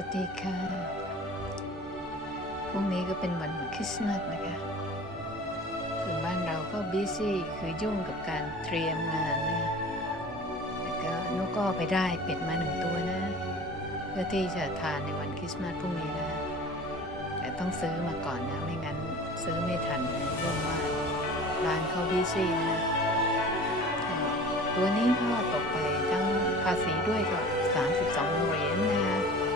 วัสดีค่ะ พรุ่งนี้ก็เป็นวันคริสต์มาสนะคะส่วนบ้านเราก็บิซี่คือยุ่งกับการเตรียมงานนะแล้วก็นุกก็ไปได้เป็ดมาหนึ่งตัวนะ เพื่อที่จะทานในวันคริสต์มาสพรุ่งนี้นะ แต่ต้องซื้อมาก่อนนะ ไม่งั้นซื้อไม่ทันนะยุ่งมากร้านเขาบิซี่นะ ตัวนี้ก็ตกไปทั้งภาษีด้วยก็32เหรียญนะ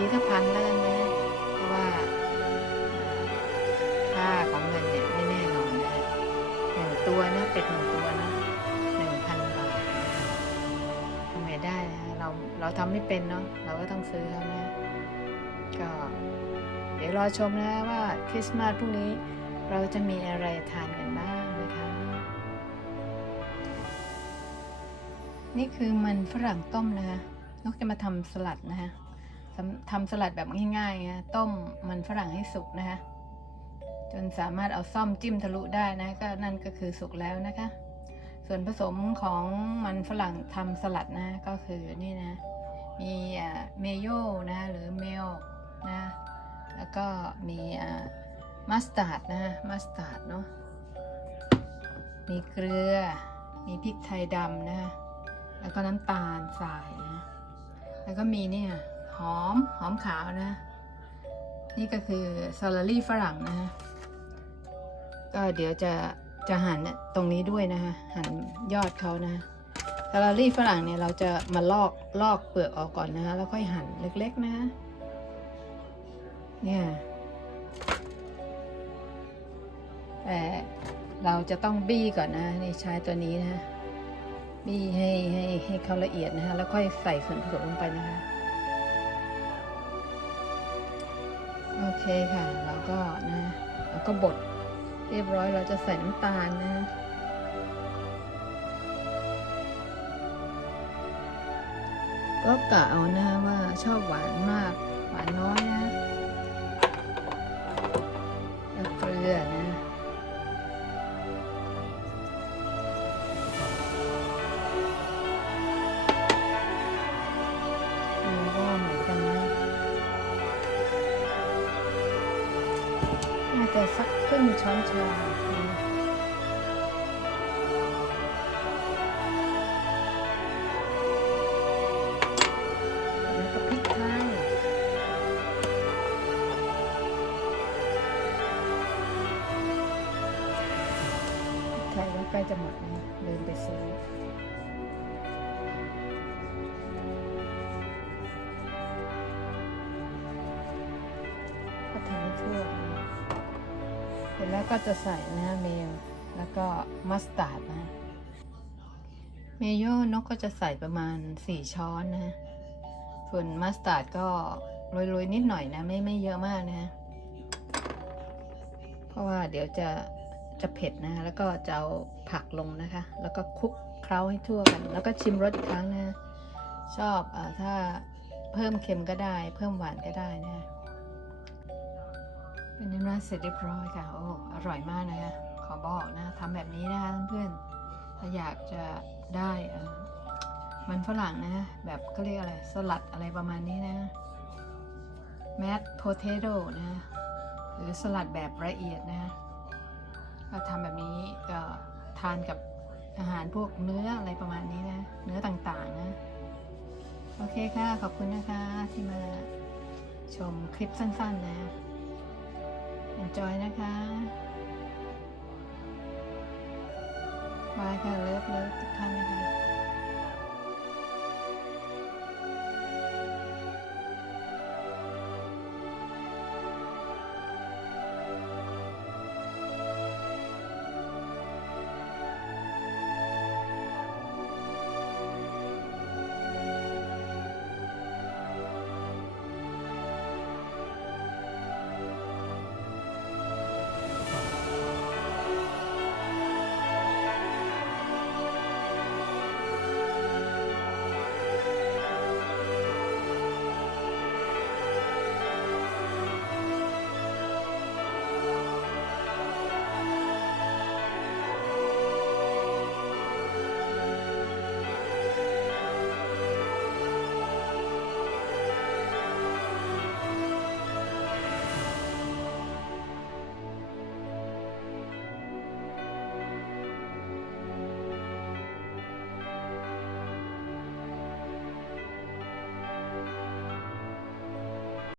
ปีถ้าพันแล้วกันนะเพราะว่าค่าของเงินเนี่ยไม่แน่นอนนะหนึ่งตัวนะเป็ดหนึ่งตัวนะหนึ่งพันบาททำไงได้นะเราเราทำไม่เป็นเนาะเราก็ต้องซื้อเขานะก็เดี๋ยวรอชมนะว่าคริสต์มาสพรุ่งนี้เราจะมีอะไรทานกันบ้างนะคะ นี่คือมันฝรั่งต้มนะคะนกจะมาทำสลัดนะคะ ทำสลัดแบบง่ายๆนะต้มมันฝรั่งให้สุกนะคะ จนสามารถเอาซ่อมจิ้มทะลุได้นะก็นั่นก็คือสุกแล้วนะคะ ส่วนผสมของมันฝรั่งทำสลัดนะก็คือนี่นะ มีเมโยนะหรือเมลนะ แล้วก็มีมัสตาร์ดนะมัสตาร์ดเนาะมีเกลือ มีพริกไทยดำนะ แล้วก็น้ำตาลทรายนะ แล้วก็มีเนี่ย หอม หอมขาวนะ นี่ก็คือซาลารี่ฝรั่งนะฮะก็เดี๋ยวจะจะหั่นตรงนี้ด้วยนะคะหั่นยอดเขานะซาลารี่ฝรั่งเนี่ยเราจะมาลอกลอกเปลือกออกก่อนนะคะแล้วค่อยหั่นเล็กๆนะเนี่ยแต่เราจะต้องบี้ก่อนนะนี่ใช้ตัวนี้นะบี้ให้ให้ให้เขาละเอียดนะคะแล้วค่อยใส่ส่วนผสมลงไปนะคะ โอเคค่ะแล้วก็นะแล้วก็บดเรียบร้อยเราจะใส่น้ำตาลนะก็กะเอานะว่าชอบหวานมาก งช้อนชาแล้วก็พริกไทยพริกไทยว่าใกล้จะหมดนะลืมไปซื้อก็ทำให้ทั่ว ร็จแล้วก็จะใส่นะเมลแล้วก็มัสตาร์ดนะเมโยนกก็จะใส่ประมาณ 4 ช้อนนะส่วนมัสตาร์ดก็โรยๆนิดหน่อยนะไม่ไม่เยอะมากนะเพราะว่าเดี๋ยวจะจะเผ็ดนะแล้วก็จะเอาผักลงนะคะ แล้วก็คลุกเคล้าให้ทั่วกัน แล้วก็ชิมรสอีกครั้งนะ ชอบอาถ้าเพิ่มเค็มก็ได้ เพิ่มหวานก็ได้นะ เป็นน้ำราดเสร็จเรียบร้อยค่ะ โอ้ อร่อยมากนะคะ ขอบอกนะทำแบบนี้นะคะเพื่อนถ้าอยากจะได้มันฝรั่งนะแบบก็เรียกอะไร สลัดอะไรประมาณนี้นะแมดโพเทโต้นะ หรือสลัดแบบละเอียดนะก็ทำแบบนี้ก็ทานกับอาหารพวกเนื้ออะไรประมาณนี้นะ เนื้อต่างๆนะ โอเคค่ะ ขอบคุณนะคะที่มาชมคลิปสั้นๆนะ enjoy นะคะบายค่ะเลิฟเลิฟทุกท่านนะคะ